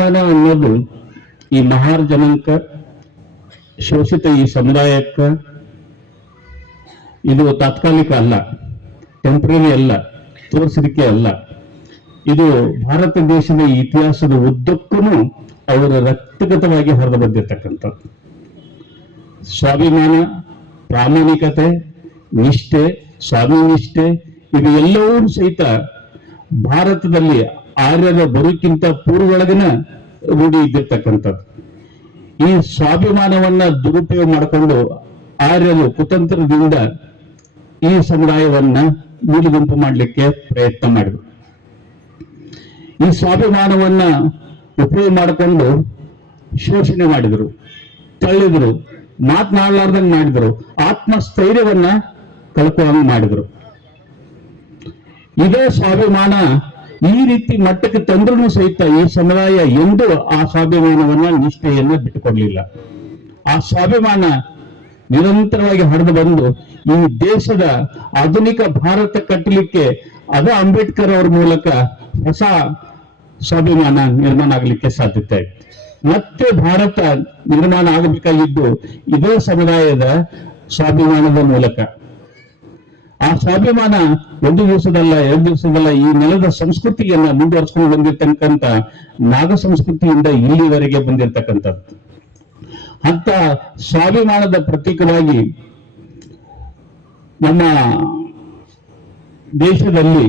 ಸ್ವಾಭಿಮಾನ ಅನ್ನೋದು ಈ ಮಹಾರ್ ಜನಾಂಗ ಶೋಷಿತ ಈ ಸಮುದಾಯಕ್ಕ ಇದು ತಾತ್ಕಾಲಿಕ ಅಲ್ಲ, ಟೆಂಪ್ರರಿ ಅಲ್ಲ, ತೋರಿಸಲಿಕ್ಕೆ ಅಲ್ಲ. ಇದು ಭಾರತ ದೇಶದ ಇತಿಹಾಸದ ಉದ್ದಕ್ಕೂ ಅವರ ರಕ್ತಗತವಾಗಿ ಹೊರದು ಬಂದಿರತಕ್ಕಂಥದ್ದು. ಸ್ವಾಭಿಮಾನ, ಪ್ರಾಮಾಣಿಕತೆ, ನಿಷ್ಠೆ, ಸ್ವಾಮಿ ನಿಷ್ಠೆ ಇದು ಎಲ್ಲವೂ ಸಹಿತ ಭಾರತದಲ್ಲಿ ಆರ್ಯರ ಬರುಕ್ಕಿಂತ ಪೂರ್ವೊಳಗಿನ ರೂಢಿ ಇದ್ದಿರ್ತಕ್ಕಂಥದ್ದು. ಈ ಸ್ವಾಭಿಮಾನವನ್ನ ದುರುಪಯೋಗ ಮಾಡಿಕೊಂಡು ಆರ್ಯರು ಕುತಂತ್ರದಿಂದ ಈ ಸಮುದಾಯವನ್ನ ಮೂಲೆಗುಂಪು ಮಾಡಲಿಕ್ಕೆ ಪ್ರಯತ್ನ ಮಾಡಿದರು. ಈ ಸ್ವಾಭಿಮಾನವನ್ನ ಉಪಯೋಗ ಮಾಡಿಕೊಂಡು ಶೋಷಣೆ ಮಾಡಿದರು, ತಳ್ಳಿದ್ರು, ಮಾತನಾಡಲಾರ್ದಂಗೆ ಮಾಡಿದರು, ಆತ್ಮಸ್ಥೈರ್ಯವನ್ನ ಕಳ್ಕೊಳ್ಳಂಗೆ ಮಾಡಿದರು. ಇದೇ ಸ್ವಾಭಿಮಾನ ಈ ರೀತಿ ಮಟ್ಟಕ್ಕೆ ತಂದ್ರೂ ಸಹಿತ ಈ ಸಮುದಾಯ ಎಂದೂ ಆ ಸ್ವಾಭಿಮಾನವನ್ನ ನಿಷ್ಠೆಯನ್ನ ಬಿಟ್ಟುಕೊಡ್ಲಿಲ್ಲ. ಆ ಸ್ವಾಭಿಮಾನ ನಿರಂತರವಾಗಿ ಹರಿದು ಬಂದು ಈ ದೇಶದ ಆಧುನಿಕ ಭಾರತ ಕಟ್ಟಲಿಕ್ಕೆ ಅದ ಅಂಬೇಡ್ಕರ್ ಅವರ ಮೂಲಕ ಹೊಸ ಸ್ವಾಭಿಮಾನ ನಿರ್ಮಾಣ ಆಗಲಿಕ್ಕೆ ಸಾಧ್ಯತೆ ಇದೆ. ಮತ್ತೆ ಭಾರತ ನಿರ್ಮಾಣ ಆಗಬೇಕಾಗಿದ್ದು ಇದೇ ಸಮುದಾಯದ ಸ್ವಾಭಿಮಾನದ ಮೂಲಕ. ಆ ಸ್ವಾಭಿಮಾನ ಒಂದು ದಿವಸದಲ್ಲ, ಎರಡು ದಿವಸದಲ್ಲ, ಈ ನೆಲದ ಸಂಸ್ಕೃತಿಯನ್ನ ಮುಂದುವರ್ಸ್ಕೊಂಡು ಬಂದಿರ್ತಕ್ಕಂಥ ನಾಗ ಸಂಸ್ಕೃತಿಯಿಂದ ಇಲ್ಲಿವರೆಗೆ ಬಂದಿರತಕ್ಕಂಥದ್ದು. ಅಂತ ಸ್ವಾಭಿಮಾನದ ಪ್ರತೀಕವಾಗಿ ನಮ್ಮ ದೇಶದಲ್ಲಿ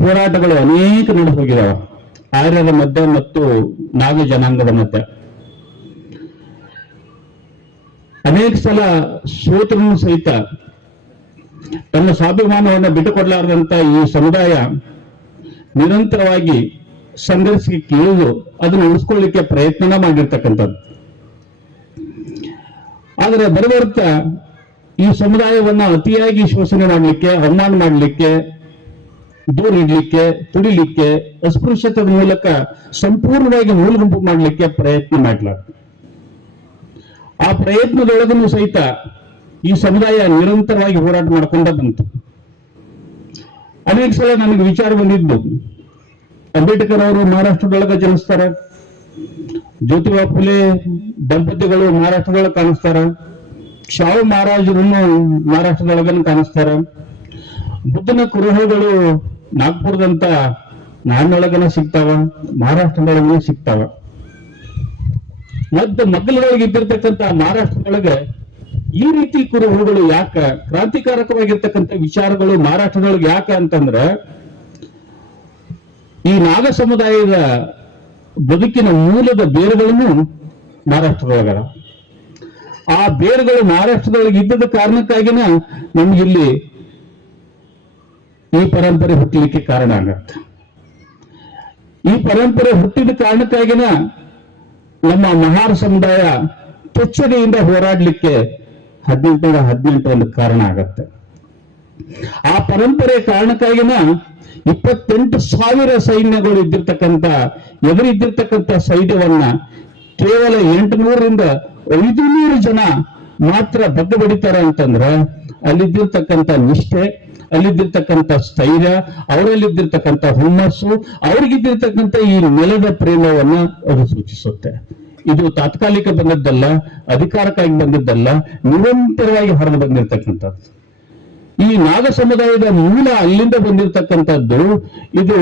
ಹೋರಾಟಗಳು ಅನೇಕ ನಡೆದು ಹೋಗಿದಾವೆ, ಆರ್ಯರ ಮಧ್ಯೆ ಮತ್ತು ನಾಗ ಜನಾಂಗದ ಮಧ್ಯೆ. ಅನೇಕ ಸಲ ಸೋತರೂ ಸಹಿತ ತನ್ನ ಸ್ವಾಭಿಮಾನವನ್ನು ಬಿಟ್ಟುಕೊಡ್ಲಾರ್ದಂತ ಈ ಸಮುದಾಯ ನಿರಂತರವಾಗಿ ಸಂಘರ್ಷಕ್ಕೆ ಇಳಿದು ಅದನ್ನು ಉಳಿಸ್ಕೊಳ್ಳಿಕ್ಕೆ ಪ್ರಯತ್ನ ಮಾಡಿರ್ತಕ್ಕಂಥದ್ದು. ಆದರೆ ಬರಬರ್ತಾ ಈ ಸಮುದಾಯವನ್ನ ಅತಿಯಾಗಿ ಶೋಷಣೆ ಮಾಡಲಿಕ್ಕೆ, ಅವಮಾನ ಮಾಡಲಿಕ್ಕೆ, ದೂರ ಇಡ್ಲಿಕ್ಕೆ, ತುಡಿಲಿಕ್ಕೆ, ಅಸ್ಪೃಶ್ಯತೆಯ ಮೂಲಕ ಸಂಪೂರ್ಣವಾಗಿ ಮೂಲಗುಂಪು ಮಾಡಲಿಕ್ಕೆ ಪ್ರಯತ್ನ ಮಾಡಲಾಗ್ತದೆ. ಆ ಪ್ರಯತ್ನದೊಳಗೂ ಸಹಿತ ಈ ಸಮುದಾಯ ನಿರಂತರವಾಗಿ ಹೋರಾಟ ಮಾಡಿಕೊಂಡ ಬಂತು. ಅನೇಕ ಸಲ ನನಗೆ ವಿಚಾರ ಬಂದಿದ್ದು, ಅಂಬೇಡ್ಕರ್ ಅವರು ಮಹಾರಾಷ್ಟ್ರದೊಳಗೆ ಜನಿಸ್ತಾರ, ಜ್ಯೋತಿಬಾ ಫುಲೆ ದಂಪತಿಗಳು ಮಹಾರಾಷ್ಟ್ರದೊಳಗೆ ಕಾಣಿಸ್ತಾರ, ಶಾಹು ಮಹಾರಾಜರನ್ನು ಮಹಾರಾಷ್ಟ್ರದೊಳಗನ್ನು ಕಾಣಿಸ್ತಾರ, ಬುದ್ಧನ ಕುರುಹುಗಳು ನಾಗ್ಪುರದಂತ ನಾಡಿನೊಳಗನ ಸಿಗ್ತಾವ, ಮಹಾರಾಷ್ಟ್ರದೊಳಗನ ಸಿಗ್ತಾವ. ಮತ್ತು ಮಗ್ಗಲೊಳಗೆ ಇದ್ದಿರ್ತಕ್ಕಂಥ ಮಹಾರಾಷ್ಟ್ರದೊಳಗೆ ಈ ರೀತಿ ಕುರುಹುಗಳು ಯಾಕ, ಕ್ರಾಂತಿಕಾರಕವಾಗಿರ್ತಕ್ಕಂಥ ವಿಚಾರಗಳು ಮಹಾರಾಷ್ಟ್ರದೊಳಗೆ ಯಾಕ ಅಂತಂದ್ರ ಈ ನಾಗ ಸಮುದಾಯದ ಬದುಕಿನ ಮೂಲದ ಬೇರುಗಳನ್ನು ಮಹಾರಾಷ್ಟ್ರದೊಳಗದ. ಆ ಬೇರುಗಳು ಮಹಾರಾಷ್ಟ್ರದೊಳಗೆ ಇದ್ದದ ಕಾರಣಕ್ಕಾಗಿನ ನಮ್ಗಿಲ್ಲಿ ಈ ಪರಂಪರೆ ಹುಟ್ಟಲಿಕ್ಕೆ ಕಾರಣ ಆಗತ್ತೆ. ಈ ಪರಂಪರೆ ಹುಟ್ಟಿದ ಕಾರಣಕ್ಕಾಗಿನ ನಮ್ಮ ಮಹಾರ್ ಸಮುದಾಯ ಕೆಚ್ಚೆದೆಯಿಂದ ಹೋರಾಡ್ಲಿಕ್ಕೆ 1818 ಒಂದು ಕಾರಣ ಆಗತ್ತೆ. ಆ ಪರಂಪರೆ ಕಾರಣಕ್ಕಾಗಿನ 28,000 ಸೈನ್ಯಗಳು ಇದ್ದಿರ್ತಕ್ಕಂಥ, ಎದುರಿದ್ದಿರ್ತಕ್ಕಂಥ ಸೈನ್ಯವನ್ನ ಕೇವಲ 800ರಿಂದ 500 ಜನ ಮಾತ್ರ ಬಗ್ಗ ಬಡಿತಾರ ಅಂತಂದ್ರ ಅಲ್ಲಿದ್ದಿರ್ತಕ್ಕಂಥ ನಿಷ್ಠೆ, ಅಲ್ಲಿದ್ದಿರ್ತಕ್ಕಂಥ ಸ್ಥೈರ್ಯ, ಅವರಲ್ಲಿದ್ದಿರ್ತಕ್ಕಂಥ ಹುಮ್ಮಸ್ಸು, ಅವ್ರಿಗಿದ್ದಿರ್ತಕ್ಕಂಥ ಈ ನೆಲದ ಪ್ರೇಮವನ್ನ ಅದು ಸೂಚಿಸುತ್ತೆ. ಇದು ತಾತ್ಕಾಲಿಕ ಬಂದದ್ದಲ್ಲ, ಅಧಿಕಾರಕ್ಕಾಗಿ ಬಂದದ್ದಲ್ಲ, ನಿರಂತರವಾಗಿ ಹರಿದು ಬಂದಿರತಕ್ಕಂಥದ್ದು. ಈ ನಾಗ ಸಮುದಾಯದ ಮೂಲ ಅಲ್ಲಿಂದ ಬಂದಿರತಕ್ಕಂಥದ್ದು. ಇದು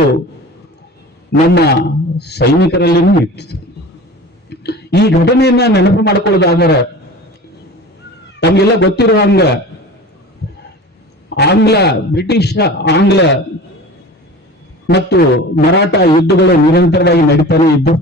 ನಮ್ಮ ಸೈನಿಕರಲ್ಲಿನೂ ಇತ್ತು. ಈ ಘಟನೆಯನ್ನ ನೆನಪು ಮಾಡ್ಕೊಳ್ಳೋದಾದರೆ ತಮಗೆಲ್ಲ ಗೊತ್ತಿರೋ ಹಂಗ ಬ್ರಿಟಿಷ್ ಆಂಗ್ಲ ಮತ್ತು ಮರಾಠ ಯುದ್ಧಗಳು ನಿರಂತರವಾಗಿ ನಡೀತಾನೆ ಇದ್ದು